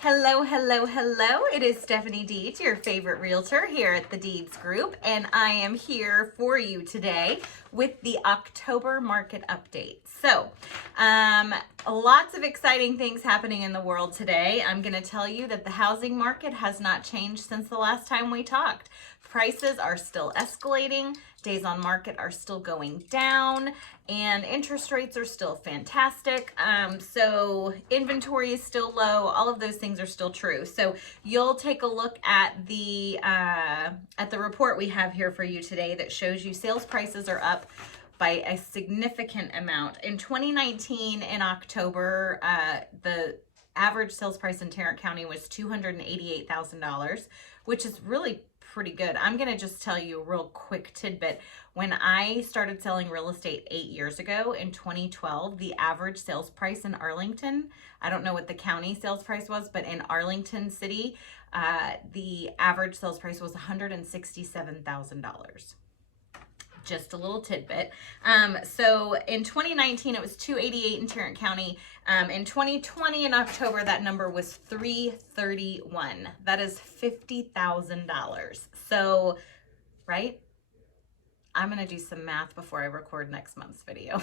Hello, hello, hello. It is Stephanie Deeds, your favorite realtor here at the Deeds Group, and I am here for you today with the October market update. So, lots of exciting things happening in the world today. I'm going to tell you that the housing market has not changed since the last time we talked. Prices are still escalating, days on market are still going down, and interest rates are still fantastic. So inventory is still low. All of those things are still true. So you'll take a look at the report we have here for you today that shows you sales prices are up by a significant amount. In 2019, in October, the average sales price in Tarrant County was $288,000, which is really pretty good. I'm going to just tell you a real quick tidbit. When I started selling real estate 8 years ago in 2012, the average sales price in Arlington, I don't know what the county sales price was, but in Arlington City, the average sales price was $167,000. Just a little tidbit. So in 2019, it was 288 in Tarrant County. In 2020, in October, that number was 331. That is $50,000. So, right? I'm going to do some math before I record next month's video.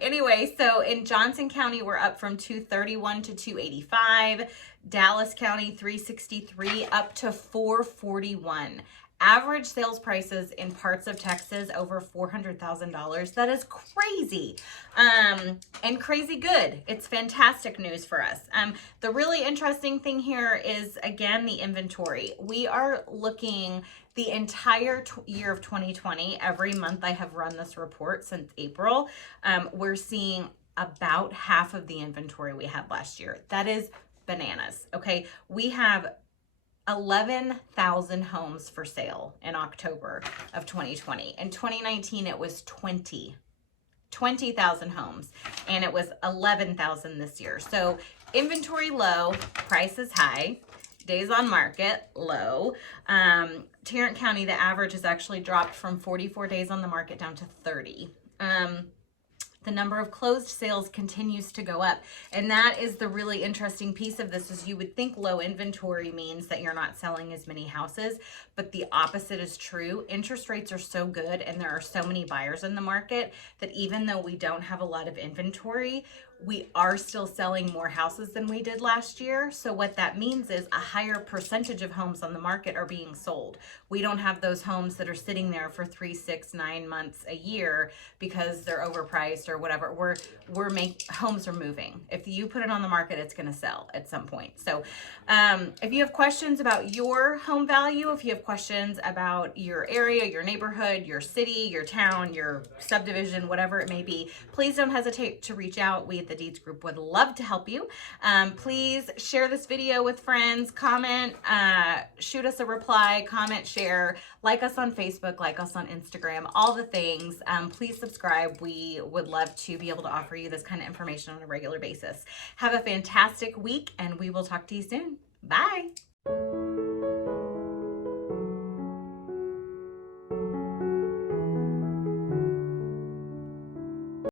Anyway, so in Johnson County, we're up from 231 to 285. Dallas County, 363 up to 441. Average sales prices in parts of Texas over $400,000. That is crazy, and crazy good. It's fantastic news for us. The really interesting thing here is, again, the inventory. We are looking the entire year of 2020. Every month I have run this report since April. We're seeing about half of the inventory we had last year. That is bananas. Okay, we have 11,000 homes for sale in October of 2020. In 2019, it was 20,000 homes, and it was 11,000 this year. So inventory low, prices high, days on market low. Tarrant County, the average has actually dropped from 44 days on the market down to 30. The number of closed sales continues to go up. And that is the really interesting piece of this. Is you would think low inventory means that you're not selling as many houses, but the opposite is true. Interest rates are so good and there are so many buyers in the market that even though we don't have a lot of inventory, we are still selling more houses than we did last year. So what that means is a higher percentage of homes on the market are being sold. We don't have those homes that are sitting there for 3, 6, 9 months, a year because they're overpriced or whatever. Homes are moving. If you put it on the market, it's going to sell at some point. So if you have questions about your home value, if you have questions about your area, your neighborhood, your city, your town, your subdivision, whatever it may be, please don't hesitate to reach out. We at the Deeds Group would love to help you. Please share this video with friends, comment, shoot us a reply, comment, share, like us on Facebook, like us on Instagram, all the things. Please subscribe. We would love to be able to offer you this kind of information on a regular basis. Have a fantastic week, and we will talk to you soon. Bye.